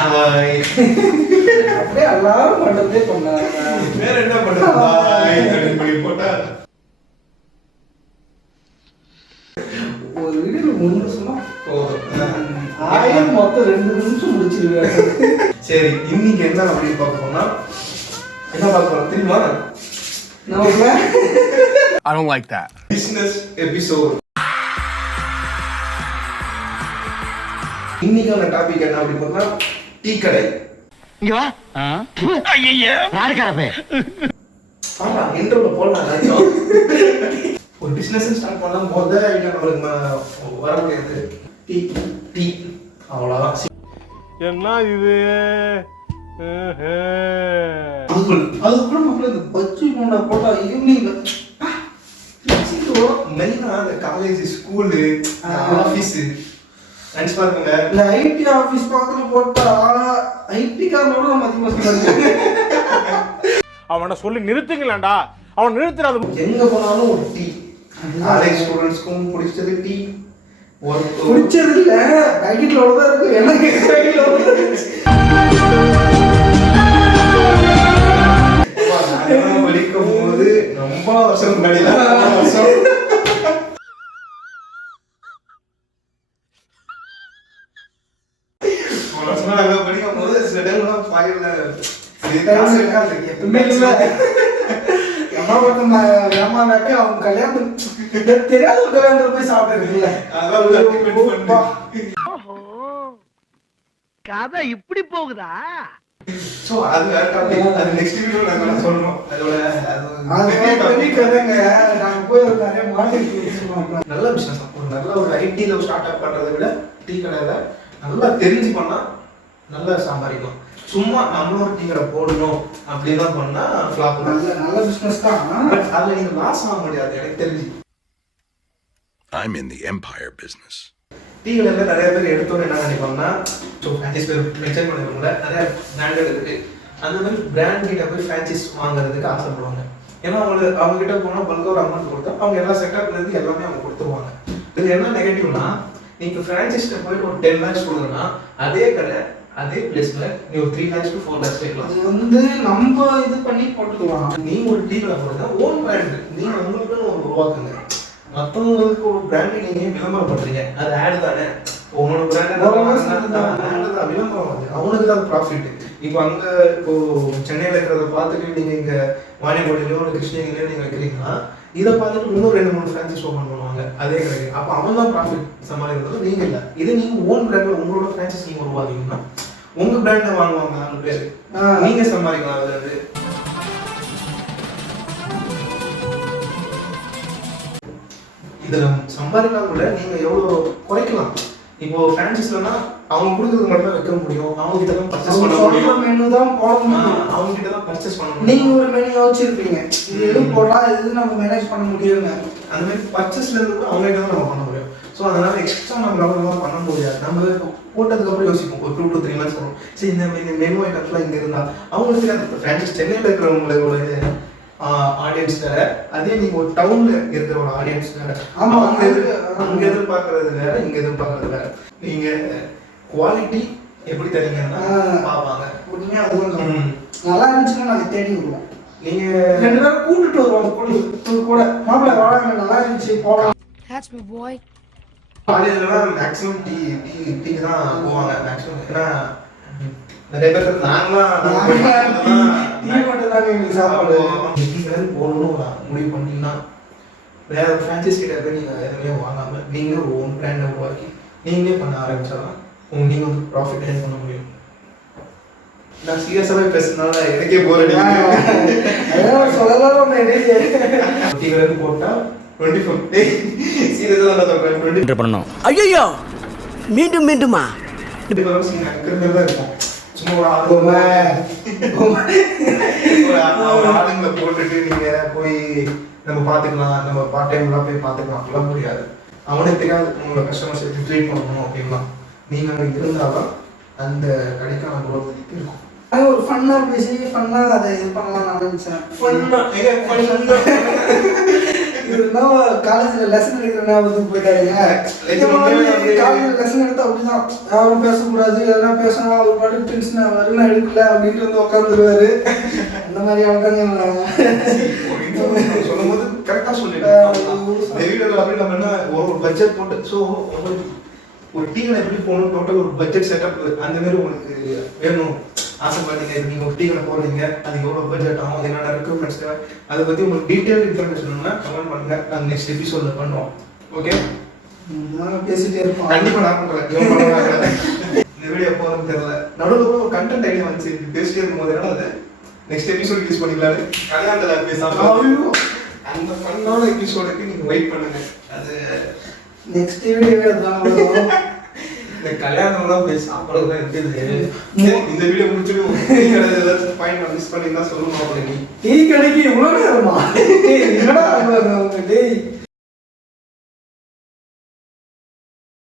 அப்படியே எல்லாரும் பண்றதே பண்ணாங்க. வேற என்ன பண்றது போட்டா ஒரு வீடியோ 3 நிமிஷமா மொத்தம் 2 நிமிஷம் முடிச்சிருக்காரு. சரி, இன்னைக்கு என்ன அப்படி பார்க்க போனா என்ன பார்க்க போறோம் தெரியுமா? I don't like that. Business episode. இன்னைக்கான டாபிக் என்ன அப்படி பார்த்தா டீ கடை. இங்க வா. ஐயய்ய ராடுகாரப்பே. ஆமா, இன்ட்ரோல போடலாம் நினைச்சோம். ஒரு பிசினஸ் ஸ்டார்ட் பண்ணலாம் போது ஐடியா நமக்கு வர முடியாது. டீ டீ அவ்வளவுதான். என்ன இது? அதுக்குள்ள நம்மள இந்த பச்சி போண்டா போட்டா ஈவினிங் மெயினா அந்த காலேஜ் ஸ்கூலு ஆஃபீஸ் நினைச்சு பாருங்க. இந்த ஐடி ஆஃபீஸ் பக்கத்துல போட்டா ஐடி காரனோட நம்ம அதிகமா சொல்றாங்க. அவனை சொல்லி நிறுத்துங்களேன்டா. அவன் நிறுத்துறாது. எங்க போனாலும் ஒரு டீ. காலேஜ் ஸ்டூடெண்ட்ஸ்க்கும் பிடிச்சது டீ. பிடிச்சது இல்ல, பேக்கெட்ல அவ்வளவுதான் இருக்கு. எனக்கு பேக்கெட்ல படிக்கும் போது ரொம்ப வருஷம் முன்னாடி வருஷம் படிக்கும் போது சில டைம்லாம் பாக்கெட்ல காசு இருக்காது. எப்பவுமே இல்ல. ஏமாந்தாக்க அவங்க கல்யாணம் தெரியாத ஒரு கல்யாணத்துல போய் சாப்பிட்டுருக்குல்ல. கதை இப்படி போகுதா? சோ அது வேற டாபிக். அது நெக்ஸ்ட் வீடியோல நான் சொல்றோம். அதோட அது கதைங்க. நாங்க போய் நிறைய மார்க்கெட் வச்சிருக்கோம். நல்ல பிசினஸ். ஒரு நல்ல ஒரு ஐடில ஸ்டார்ட் அப் பண்றதை விட டீ கடையில நல்லா தெரிஞ்சு பண்ணா நல்லா சம்பாதிக்கலாம். சும்மா நம்மளோட டீ கடை போடணும் அப்படின்னு தான் பண்ணா ஃபிளாப். நல்ல பிசினஸ் தான். பட் அதுல நீங்க லாஸ் ஆக முடியாது எனக்கு தெரிஞ்சு. I'm in the empire business. Tea கடையில நிறைய பேர் எடுத்தோன்னு என்ன நினைப்பாங்கன்னா, ஸோ ஃப்ரான்ச்சைஸ் பேர் மென்ஷன் பண்ணுறவங்கள நிறைய பிராண்டட் இருக்கு. அந்த மாதிரி பிராண்ட் கிட்ட போய் ஃப்ரான்ச்சைஸ் வாங்குறதுக்கு ஆசைப்படுவாங்க. ஏன்னா அவங்க கிட்ட போனால் பல்காக ஒரு அமௌண்ட் கொடுத்தா அவங்க எல்லா செட்டப்லேருந்து எல்லாமே அவங்க கொடுத்துருவாங்க. இது என்ன நெகட்டிவ்னா, நீங்கள் ஃப்ரான்ச்சைஸ்ட்டு போயிட்டு ஒரு 10 lakhs கொடுக்குறேன்னா அதே கடை அதே பிளேஸ்ல நீ ஒரு 3 lakhs to 4 lakhs வைக்கலாம். அது வந்து நம்ம இது பண்ணி போட்டுக்கலாம். நீங்க ஒரு டீ கடை போடுறதா ஓன் பிராண்ட் நீங்க உங்களுக்குன்னு ஒரு உருவாக்குங்க. மற்றவங்களுக்கு ஒரு பிராண்ட் நீங்க விளம்பரம் பண்றீங்க, அது ஆட் தானே. உங்களோட பிராண்ட் தான் விளம்பரம் அது, அவனுக்கு தான் ப்ராஃபிட். இப்போ அங்க இப்போ சென்னையில இருக்கிறத பார்த்துட்டு நீங்க இங்க வாணியம்பாடியிலயோ ஒரு கிருஷ்ணகிரியிலயோ நீங்க வைக்கிறீங்கன்னா இதை பார்த்துட்டு இன்னும் 2-3 ஃப்ரான்ச்சைஸ் ஓப்பன் பண்ணுவாங்க அதே கடைக்கு. அப்போ அவன் தான் ப்ராஃபிட் சம்பாதிக்கிறது, நீங்க இல்லை. இதே நீங்க ஓன் பிராண்ட்ல உங்களோட ஃப்ரான்ச்சைஸ் நீங்க உருவாக்கீங்கன்னா உங்க பிராண்ட வாங்குவாங்க 4 பேர், நீங்க சம்பாதிக்கலாம். அதுல இருந்து இதுல சம்பாதிக்கலாம் கூட நீங்க எவ்வளவு குறைக்கலாம். இப்போ ஃப்ரான்ச்சைஸ்லனா அவங்க கொடுக்கறது மட்டும் தான் வைக்க முடியும், அவங்க கிட்ட தான் பர்ச்சேஸ் பண்ண முடியும். மெனு தான் போட முடியும், அவங்க கிட்ட தான் பர்ச்சேஸ் பண்ண முடியும். நீங்க ஒரு மெனு யோசிச்சிருப்பீங்க, இது எது போடா இது நம்ம மேனேஜ் பண்ண முடியுங்க. அந்த மாதிரி பர்ச்சேஸ்ல இருந்து கூட அவங்க கிட்ட தான் நம்ம பண்ண முடியும். ஸோ அதனால எக்ஸ்ட்ரா நம்மளால பண்ண முடியாது. நம்ம போட்டதுக்கு அப்புறம் யோசிப்போம் ஒரு 2 to 3 months வரும். சரி இந்த மெனு ஐட்டம்ஸ்லாம் இங்க இருந்தா அவங்களுக்கு அந்த ஃப்ரான்ச்சைஸ் சென்னையில் இருக்கிறவங்களோட ஆடியன்ஸ் வேற, அதே நீங்க ஒரு டவுன்ல இருக்கிற ஒரு ஆடியன்ஸ் வேற. ஆமா, அங்க எதிர்பார்க்கறது வேற, இங்க எதிர்பார்க்கறது வேற. நீங்க குவாலிட்டி எப்படி தரீங்கன்னா பாப்பாங்க. அது கொஞ்சம் நல்லா இருந்துச்சுன்னா நாங்க தேடி வருவோம். நீங்க 2 பேரும் கூட்டிட்டு வருவோம் கூட, மாப்பிள்ளை வராங்க நல்லா இருந்துச்சு போலாம். That's my boy. காலேஜ்லாம் மேக்ஸிமம் டீக்கு தான் போவாங்க மேக்ஸிமம். ஏன்னா நிறைய பேர் நாங்களாம் டீ மட்டும் தாங்க எங்களுக்கு சாப்பாடு. டீ கடை போகணும்னு முடிவு பண்ணீங்கன்னா வேற ஃப்ரான்ச்சைஸ் கிட்ட போய் நீங்கள் எதுவுமே வாங்காமல் நீங்களே ஒரு ஓன் பிராண்டை உருவாக்கி நீங்களே பண்ண ஆரம்பிச்சாதான் நீங்கள் வந்து ப்ராஃபிட் ஏர்ன் பண்ண முடியும். நான் சீரியஸாகவே பேசுறதுனால எனக்கே போர் அடிக்கும். சொல்லலாம் டீ கடை போட்டால் 24 சீரியஸாக தான் சொல்கிறேன் 20 பண்ணணும். ஐயோ மீண்டும் மீண்டுமா 24 hours நீங்கள் இருக்கிற மாதிரி தான் இருக்கும். சும்மா ஒரு ஆளுங்களை போட்டுட்டு நீங்க போய் நம்ம பாத்துக்கலாம், நம்ம பார்ட் டைம்லாம் போய் பாத்துக்கலாம் அப்படிலாம் முடியாது. அவனுக்கு தெரியாது உங்களோட கஸ்டமர்ஸ் எப்படி ட்ரீட் பண்ணணும் அப்படின்னா. நீங்க அங்கே இருந்தாதான் அந்த கடைக்கான குரோத் இருக்கும். அது ஒரு ஃபன்னா பேசி ஃபன்னா அதை இது பண்ணலாம் நான் நினைச்சேன். இவருனா காலேஜ்ல லெசன் எடுக்கிற ஞாபகத்துக்கு போயிட்டாருங்க. காலேஜ்ல லெசன் எடுத்தா அப்படிதான், யாரும் பேசக்கூடாது, எதனா பேசினா அவர் பாட்டு டென்ஷன் ஆவாரு, நான் எடுக்கல அப்படின்ட்டு வந்து உட்காந்துருவாரு. அந்த மாதிரி உட்காந்து சொல்லும் போது கரெக்டா சொல்லிடுறேன். வீடியோல அப்படி நம்ம என்ன ஒரு பட்ஜெட் போட்டு, ஸோ ஒரு டீகளை எப்படி போகணும், டோட்டல் ஒரு பட்ஜெட் செட்டப் அந்த மாதிரி உங்களுக்கு வேணும் ஆசைப்படுறீங்க. நீங்க ஒரு டீகளை போடுறீங்க, அது எவ்வளவு பட்ஜெட் ஆகும், அது என்னென்ன ரெக்யூர்மெண்ட்ஸ் தேவை, அதை பத்தி உங்களுக்கு டீட்டெயில் இன்ஃபர்மேஷன் கமெண்ட் பண்ணுங்க. நாங்கள் நெக்ஸ்ட் எபிசோட்ல பண்ணுவோம். ஓகே, பேசிட்டே இருப்போம். கண்டிப்பா நான் பண்றேன். இந்த வீடியோ போறதுன்னு தெரியல, நடுவில் ஒரு கண்டென்ட் ஐடியா வந்துச்சு, பேசிட்டே இருக்கும்போது என்னடா அது நெக்ஸ்ட் எபிசோட் யூஸ் பண்ணிக்கலாரு. கல்யாணத்துல பேசாம அந்த பண்ணான எபிசோடுக்கு நீங்க வெயிட் பண்ணுங்க. அது நெக்ஸ்ட் வீடியோ தான் வரும். இந்த கல்யாணம்லாம் பேசி அப்புறம் தான் இருக்குது. இந்த வீடியோ முடிச்சுட்டு ஏதாச்சும் பாயிண்ட் மிஸ் பண்ணிருந்தா சொல்லுங்க. டீ கடைக்கு இவ்வளவு நேரமா? என்னடா டேய்